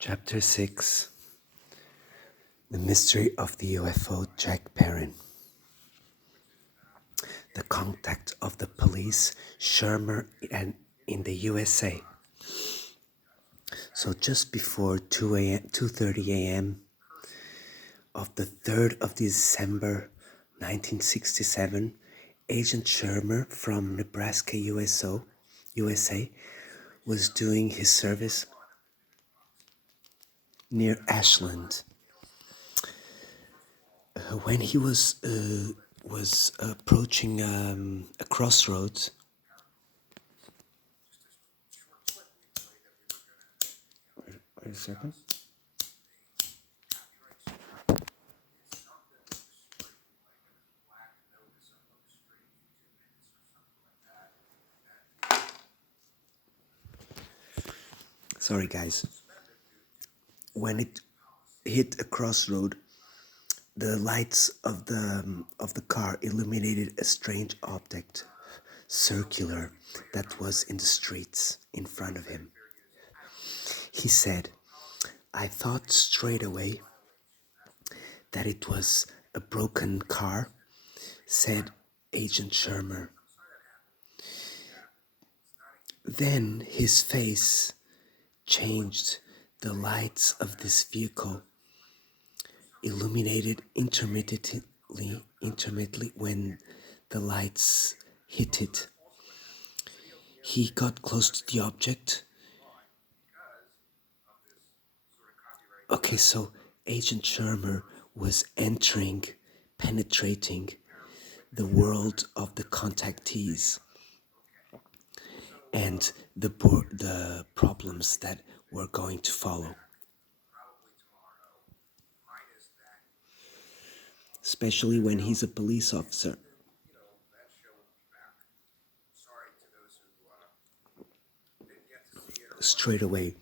Chapter 6 The Mystery of the UFO Jack Perrin. The contact of the police, Shermer, and in the USA. So just before 2:30 a.m. of the 3rd of December 1967, Agent Shermer from Nebraska, USA, was doing his service near Ashland. When he was approaching a crossroads, wait a second. Sorry, guys. When it hit a crossroad, the lights of the car illuminated a strange object, circular, that was in the streets in front of him. He said, "I thought straight away that it was a broken car," said Agent Shermer. Then his face changed. The lights of this vehicle illuminated intermittently when the lights hit it. He got close to the object. Okay, so Agent Shermer was penetrating the world of the contactees and the problems that were going to follow. Especially when he's a police officer. Straight away,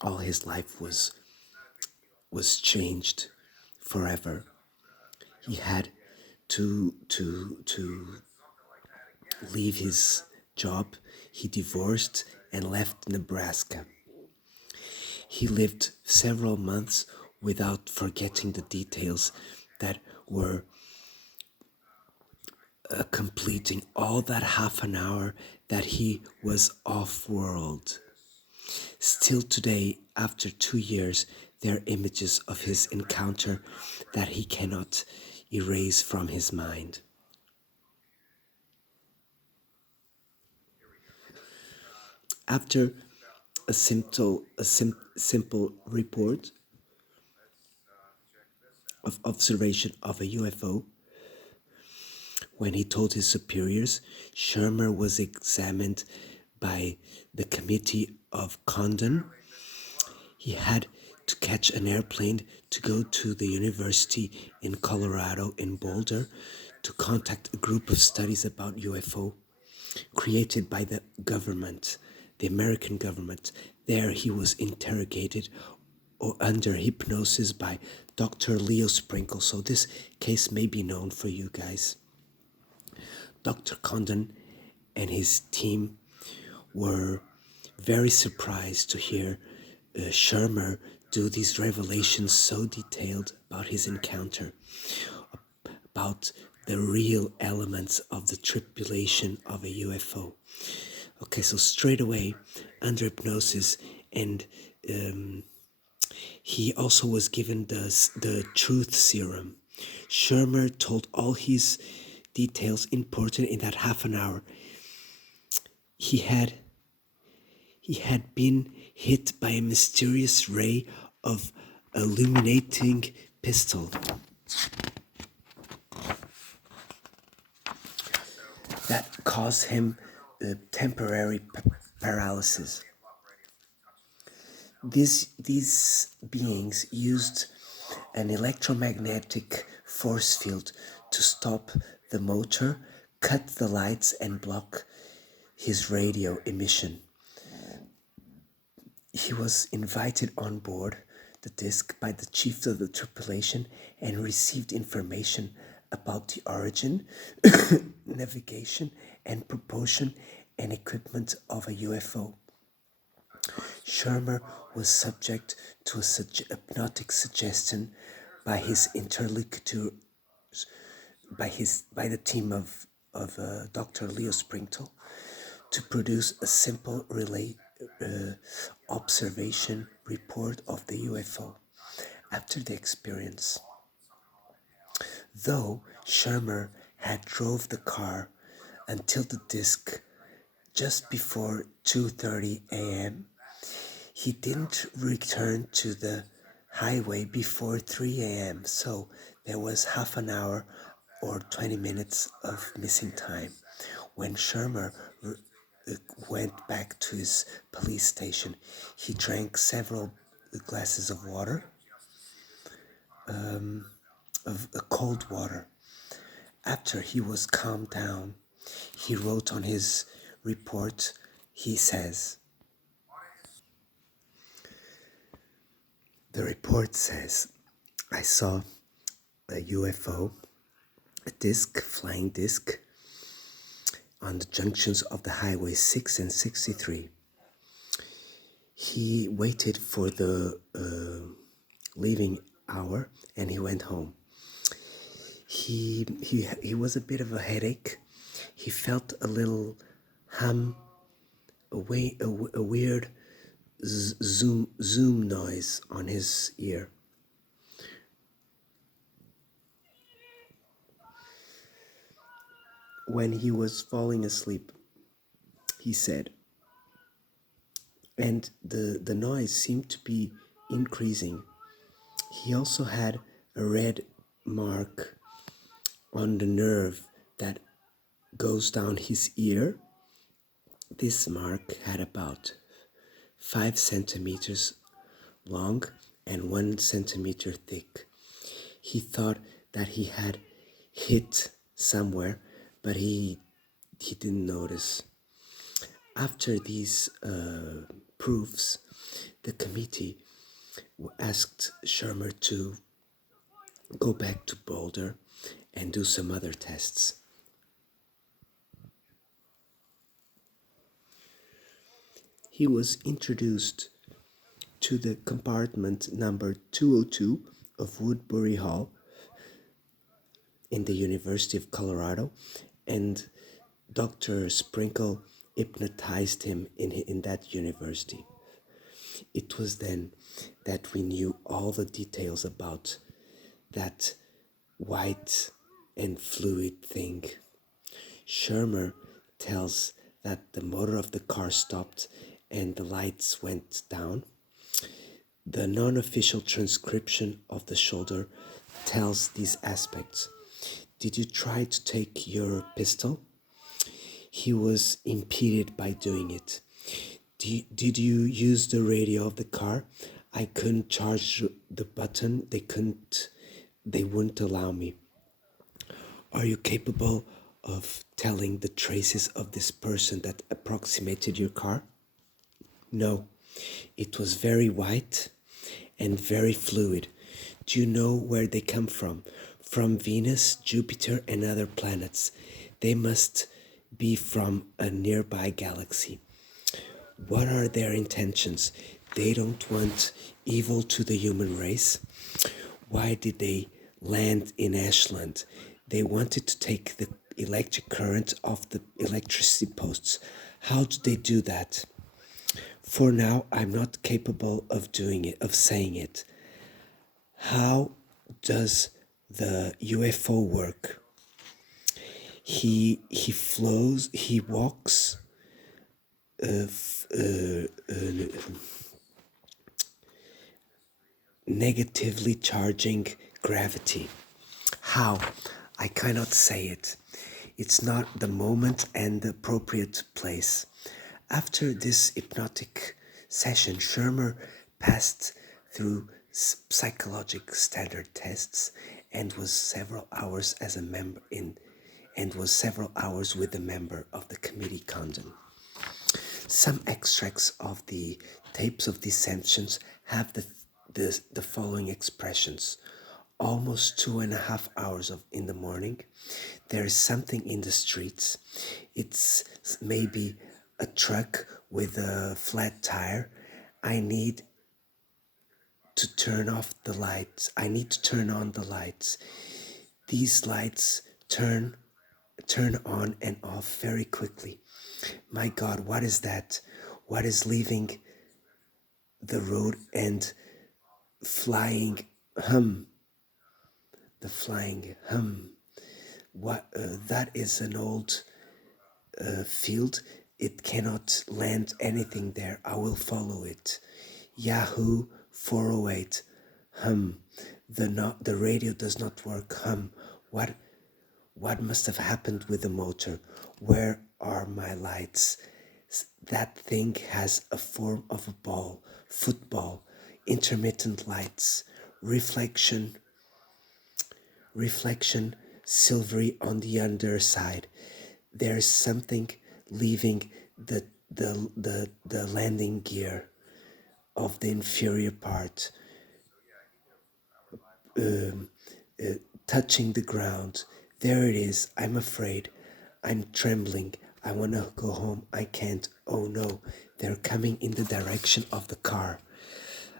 all his life was changed forever. He had to leave his job. He divorced and left Nebraska. He lived several months without forgetting the details that were completing all that half an hour that he was off-world. Still today, after 2 years, there are images of his encounter that he cannot erase from his mind. After a simple report of observation of a UFO, when he told his superiors, Shermer was examined by the Committee of Condon. He had to catch an airplane to go to the university in Colorado in Boulder to contact a group of studies about UFO created by the government, the American government. There he was interrogated or under hypnosis by Dr. Leo Sprinkle. So this case may be known for you guys. Dr. Condon and his team were very surprised to hear Shermer do these revelations so detailed about his encounter, about the real elements of the tripulation of a UFO. Okay, so straight away, under hypnosis, and he also was given the truth serum. Shermer told all his details important in that half an hour. He had been hit by a mysterious ray of illuminating pistol that caused him temporary paralysis. These beings used an electromagnetic force field to stop the motor, cut the lights, and block his radio emission. He was invited on board the disc by the chief of the tripulation and received information about the origin, navigation, and propulsion and equipment of a UFO. Shermer was subject to a hypnotic suggestion by his interlocutor, by the team of Dr. Leo Springtel, to produce a simple uh, observation report of the UFO. After the experience, though Shermer had drove the car until the disc just before 2:30 a.m., he didn't return to the highway before 3 a.m., so there was half an hour or 20 minutes of missing time. When Shermer went back to his police station, he drank several glasses of water, of cold water. After he was calmed down, he wrote on his report, he says, the report says, I saw a UFO, a flying disc, on the junctions of the highway 6 and 63. He waited for the leaving hour and he went home. He was a bit of a headache. He felt a little hum, a weird zoom noise on his ear. When he was falling asleep, he said, and the noise seemed to be increasing. He also had a red mark on the nerve that goes down his ear. This mark had about 5 centimeters long and 1 centimeter thick. He thought that he had hit somewhere, but he didn't notice. After these proofs, the committee asked Shermer to go back to Boulder and do some other tests. He was introduced to the compartment number 202 of Woodbury Hall in the University of Colorado, and Dr. Sprinkle hypnotized him in that university. It was then that we knew all the details about that white and fluid thing. Shermer tells that the motor of the car stopped and the lights went down. The non-official transcription of the shoulder tells these aspects. Did you try to take your pistol? He was impeded by doing it. Did you use the radio of the car? I couldn't charge the button. They wouldn't allow me. Are you capable of telling the traces of this person that approximated your car? No. It was very white and very fluid. Do you know where they come from? From Venus, Jupiter, and other planets. They must be from a nearby galaxy. What are their intentions? They don't want evil to the human race. Why did they land in Ashland? They wanted to take the electric current off the electricity posts. How did they do that? For now, I'm not capable of doing it, of saying it. How does the UFO work? He flows, he walks, negatively charging gravity. How? I cannot say it. It's not the moment and the appropriate place. After this hypnotic session, Shermer passed through psychological standard tests and was several hours as a member in and was several hours with a member of the committee Condon. Some extracts of the tapes of these sessions have the following expressions. Almost 2.5 hours in the morning, there is something in the streets. It's maybe a truck with a flat tire. I need to turn off the lights. I need to turn on the lights. These lights turn on and off very quickly. My God, what is that? What is leaving the road and flying hum? The flying hum. What? That is an old field. It cannot land anything there. I will follow it. Yahoo 408. Hum. The radio does not work. Hum. What must have happened with the motor? Where are my lights? That thing has a form of a ball, football, intermittent lights, reflection, reflection, silvery on the underside. There's something leaving the landing gear of the inferior part, um, touching the ground. There it is. I'm afraid. I'm trembling. I want to go home. I can't. Oh no, they're coming in the direction of the car.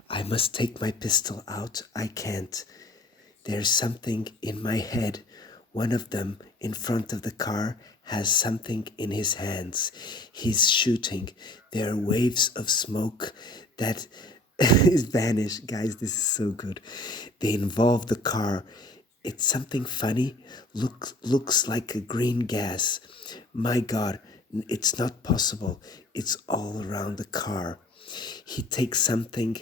I must take my pistol out. I can't. There's something in my head. One of them in front of the car has something in his hands. He's shooting. There are waves of smoke that is vanished. Guys, this is so good. They involve the car. It's something funny. Looks like a green gas. My God, it's not possible. It's all around the car. He takes something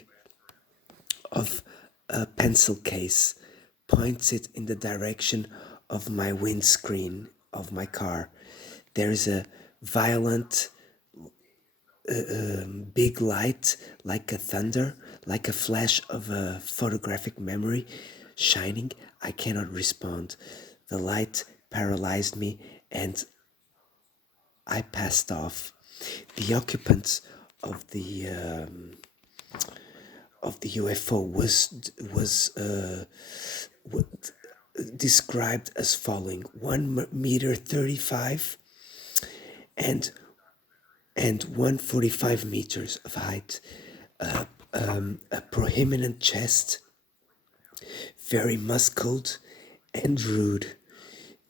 of a pencil case, points it in the direction of my windscreen of my car. There is a violent, big light, like a thunder, like a flash of a photographic memory shining. I cannot respond. The light paralyzed me and I passed off. The occupants of the UFO was described as following: 1 meter 35 and 145 meters of height, a prominent chest, very muscled and rude.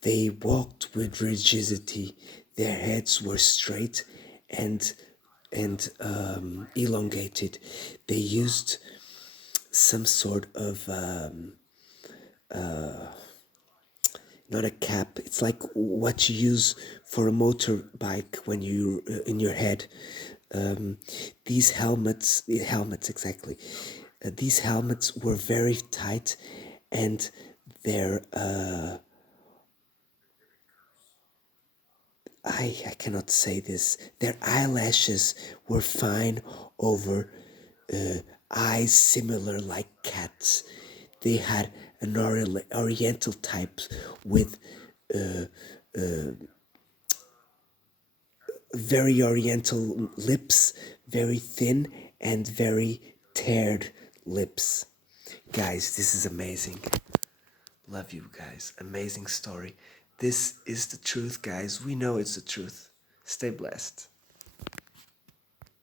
They walked with rigidity. Their heads were straight and elongated. They used some sort of not a cap. It's like what you use for a motorbike when you in your head. These helmets exactly. These helmets were very tight, and their I cannot say this. Their eyelashes were fine over eyes similar like cats. They had an oriental type with very oriental lips, very thin and very teared lips. Guys, this is amazing. Love you guys. Amazing story. This is the truth, guys. We know it's the truth. Stay blessed.